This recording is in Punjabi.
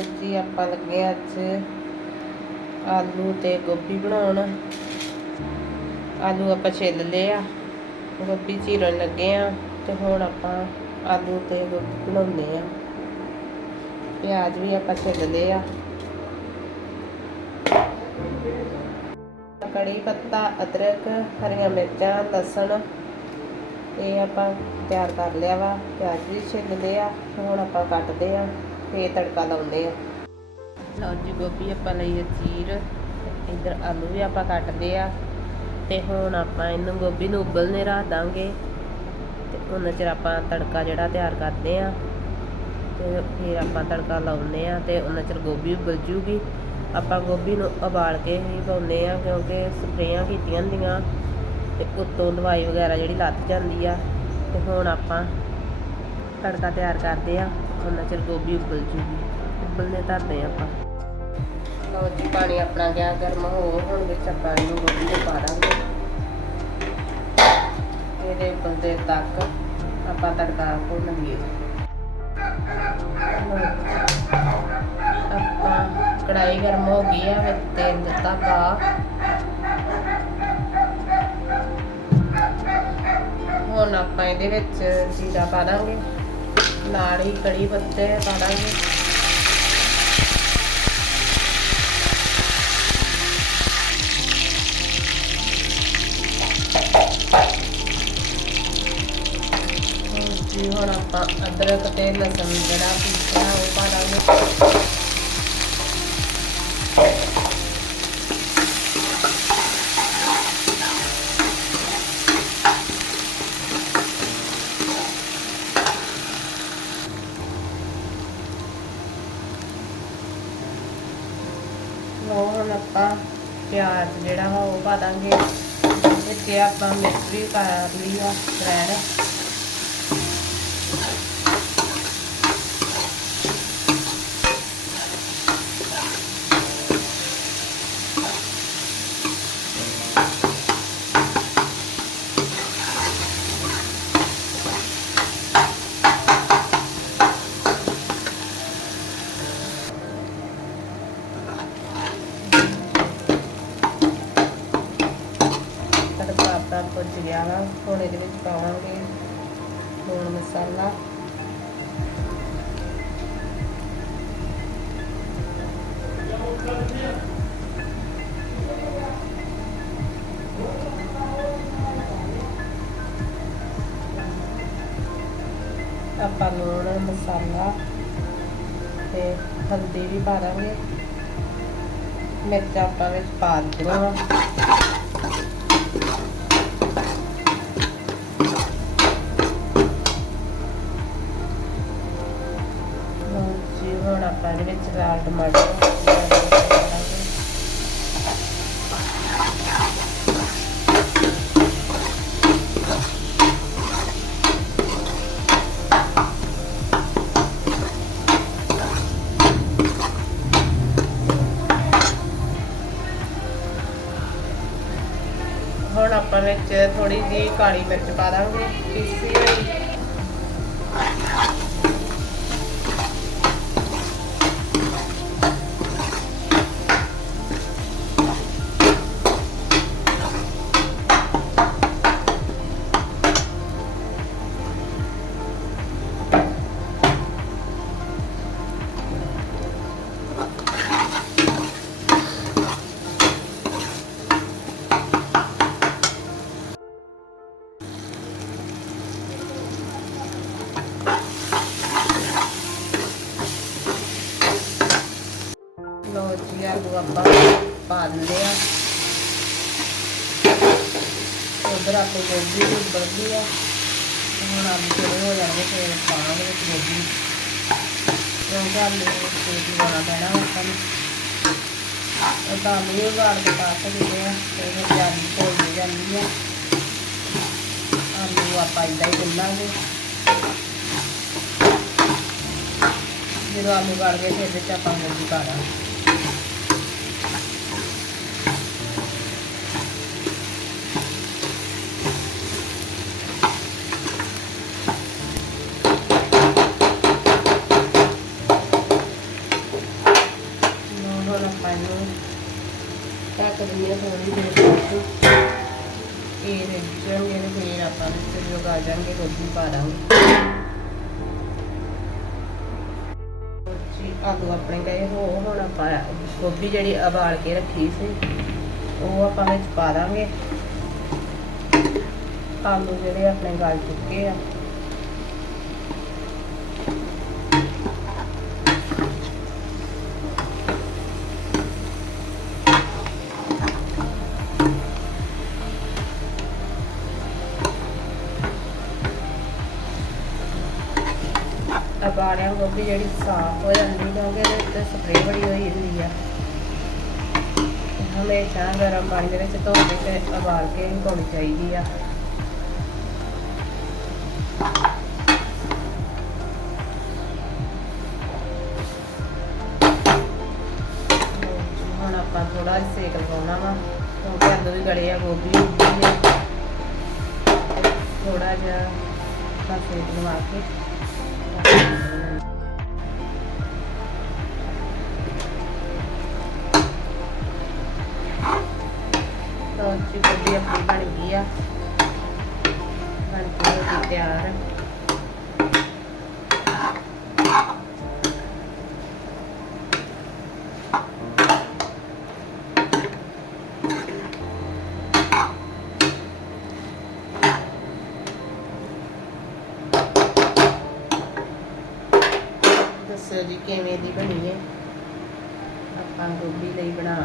ਲਓ ਜੀ ਆਪਾਂ ਲੱਗੇ ਹਾਂ ਅੱਜ ਆਲੂ ਤੇ ਗੋਭੀ ਬਣਾਉਣ। ਆਲੂ ਆਪਾਂ ਛਿੱਲ ਲਏ ਆ, ਗੋਭੀ ਚੀਰਨ ਲੱਗੇ ਆ ਤੇ ਹੁਣ ਆਪਾਂ ਆਲੂ ਤੇ ਗੋਭੀ ਬਣਾਉਂਦੇ ਆ ਪਿਆਜ਼ ਵੀ ਆਪਾਂ ਛਿੱਲ ਲਏ ਆ। ਕੜੀ ਪੱਤਾ, ਅਦਰਕ, ਹਰੀਆਂ ਮਿਰਚਾਂ, ਲਸਣ, ਇਹ ਆਪਾਂ ਤਿਆਰ ਕਰ ਲਿਆ ਵਾ। ਪਿਆਜ਼ ਵੀ ਛਿੱਲ ਲਏ ਆ, ਹੁਣ ਆਪਾਂ ਕੱਟਦੇ ਆ ਫੇਰ ਤੜਕਾ ਲਾਉਂਦੇ ਆ। ਲਓ ਜੀ ਗੋਭੀ ਆਪਾਂ ਲਈ ਆ ਚੀਰ ਇੱਧਰ ਆਲੂ ਵੀ ਆਪਾਂ ਕੱਟਦੇ ਆ। ਤੇ ਹੁਣ ਆਪਾਂ ਇਹਨੂੰ ਗੋਭੀ ਨੂੰ ਉਬਲਨੇ ਰੱਖ ਦਾਂਗੇ। ਤੇ ਉਹਨਾਂ ਚਿਰ ਆਪਾਂ ਤੜਕਾ ਜਿਹੜਾ ਤਿਆਰ ਕਰਦੇ ਆ। ਤੇ ਫਿਰ ਆਪਾਂ ਤੜਕਾ ਲਾਉਂਦੇ ਆ ਤੇ ਉਹਨਾਂ ਚਿਰ ਗੋਭੀ ਉਬਲ ਜੂਗੀ। ਆਪਾਂ ਗੋਭੀ ਨੂੰ ਉਬਾਲ ਕੇ ਹੀ ਪਾਉਂਦੇ ਆ ਕਿਉਂਕਿ ਸਪਰੇਆਂ ਕੀਤੀਆਂ ਹੁੰਦੀਆਂ। ਤੇ ਉੱਤੋਂ ਦਵਾਈ ਵਗੈਰਾ ਜਿਹੜੀ ਲੱਤ ਜਾਂਦੀ ਆ। ਤੇ ਹੁਣ ਆਪਾਂ ਤੜਕਾ ਤਿਆਰ ਕਰਦੇ ਆ। ਉਹਨਾਂ ਚਿਰ ਗੋਭੀ ਉਬਲ ਜੂਗੀ। ਉਬਲਨੇ ਧਰਦੇ ਆਪਾਂ। ਲਓ ਜੀ, ਪਾਣੀ ਆਪਣਾ ਗਿਆ ਗਰਮ ਹੋ ਹੁਣ ਵਿੱਚ ਆਪਾਂ ਇਹਨੂੰ ਗੋਭੀ ਨੂੰ ਪਾ ਦਾਂਗੇ। ਇਹਦੇ ਉਬਲਦੇ ਤੱਕ ਆਪਾਂ ਤੜਕਾ ਭੁੰਨ ਲਈਏ ਆਪਾਂ ਕੜਾਈ ਗਰਮ ਹੋ ਗਈ ਆ, ਵਿੱਚ ਤੇਲ ਦਿੱਤਾ ਪਾ। ਹੁਣ ਆਪਾਂ ਇਹਦੇ ਵਿੱਚ ਜੀਰਾ ਪਾ ਦਾਂਗੇ। ਨਾਲ ਹੀ ਕੜੀ ਪੱਤੇ ਪਾ ਜੀ, ਹੁਣ ਆਪਾਂ ਅਦਰਕ ਤੇ ਲਸਣ ਜਿਹੜਾ ਪੀਸਿਆ ਉਹ ਪਾ ਦਾਂਗੇ ਲਓ ਹੁਣ ਆਪਾਂ ਪਿਆਜ਼ ਜਿਹੜਾ ਵਾ ਉਹ ਪਾ ਦਾਂਗੇ। ਤੇ ਆਪਾਂ ਮਿਰਚ ਵੀ ਪਾ ਲਈ ਆ ਬਰੈਡ ਤੜਕਾ ਆਪਣਾ ਭੁੱਜ ਗਿਆ ਵਾ, ਹੁਣ ਇਹਦੇ ਵਿੱਚ ਪਾਵਾਂਗੇ ਲੂਣ ਮਸਾਲਾ। ਆਪਾਂ ਲੂਣ, ਮਸਾਲਾ ਤੇ ਹਲਦੀ ਵੀ ਪਾ ਦਾਂਗੇ। ਮਿਰਚਾਂ ਆਪਾਂ ਵਿੱਚ ਪਾ ਦਿੱਤੀਆਂ ਵਾ। ਆਪਾਂ ਇਹਦੇ ਵਿੱਚ ਲਾਲ ਟਮਾਟਰ ਹੁਣ ਆਪਾਂ ਵਿੱਚ ਥੋੜੀ ਜਿਹੀ ਕਾਲੀ ਮਿਰਚ ਪਾ ਦਾਂਗੇ, ਪੀਸੀ ਹੋਈ। ਲੋ ਜੀ ਆਲੂ ਆਪਾਂ ਪਾ ਦਿੰਦੇ ਆ। ਉਧਰ ਆਪੇ ਗੋਭੀ ਵੀ ਉਬਲਦੀ ਆ। ਹੁਣ ਆਲੂ ਥੋੜੇ ਹੋ ਜਾਣਗੇ, ਫਿਰ ਪਾਵਾਂਗੇ ਵਿੱਚ ਗੋਭੀ। ਕਿਉਂਕਿ ਆਲੂ ਨੂੰ ਤੇਜ਼ ਪੈਣਾ ਵਾ ਆਪਾਂ ਨੂੰ। ਉਹ ਆਲੂ ਵੀ ਉਬਾਲ ਕੇ ਪਾ ਸਕਦੇ ਆ, ਤੇ ਇਹ ਜ਼ਿਆਦਾ ਭੁੱਲ ਜਾਂਦੀ ਆ। ਆਲੂ ਆਪਾਂ ਇਦਾਂ ਹੀ ਗੁੰਨਾਂਗੇ। ਜਦੋਂ ਆਲੂ ਗਲ ਗਏ, ਫਿਰ ਇਹਦੇ ਚ ਆਪਾਂ ਗੋਭੀ ਪਾ ਦਾਂਗੇ। ਇਹ ਤੇ ਫਿਰ ਆਪਾਂ ਵਿੱਚ ਜੋ ਗਾ ਜਾਣਗੇ ਗੋਭੀ ਪਾ ਦਾਂਗੇ। ਜੀ ਆਲੂ ਆਪਣੇ ਗਏ ਹੋ ਹੁਣ ਆਪਾਂ ਗੋਭੀ ਜਿਹੜੀ ਉਬਾਲ ਕੇ ਰੱਖੀ ਸੀ, ਉਹ ਆਪਾਂ ਵਿੱਚ ਪਾ ਦਾਂਗੇ। ਆਲੂ ਜਿਹੜੇ ਆਪਣੇ ਗਲ ਚੁੱਕੇ ਆ। ਅਬਾਲਿਆਂ ਗੋਭੀ ਜਿਹੜੀ ਸਾਫ਼ ਹੋ ਜਾਂਦੀ ਕਿਉਂਕਿ ਇਹਦੇ ਉੱਤੇ ਸਪਰੇਅ ਬੜੀ ਹੋਈ ਹੁੰਦੀ ਆ। ਹਮੇਸ਼ਾ ਗਰਮ ਪਾਣੀ ਦੇ ਵਿੱਚ ਧੋ ਕੇ ਤੇ ਉਬਾਲ ਕੇ ਹੀ ਧੋਣੀ ਚਾਹੀਦੀ ਆ। ਹੁਣ ਆਪਾਂ ਥੋੜਾ ਜਿਹਾ ਸੇਕ ਲਗਾਉਣਾ ਵਾ, ਕਿਉਂਕਿ ਆਲੂ ਵੀ ਗਲੇ ਆ, ਗੋਭੀ ਵੀ ਥੋੜਾ ਜਿਹਾ ਸੇਕ ਲਵਾ ਕੇ ਕੇ ਹੋ ਦੱਸੋ ਜੀ ਕਿਵੇਂ ਦੀ ਬਣੀ ਹੈ? ਆਪਾਂ ਗੋਭੀ ਲਈ ਬਣਾ।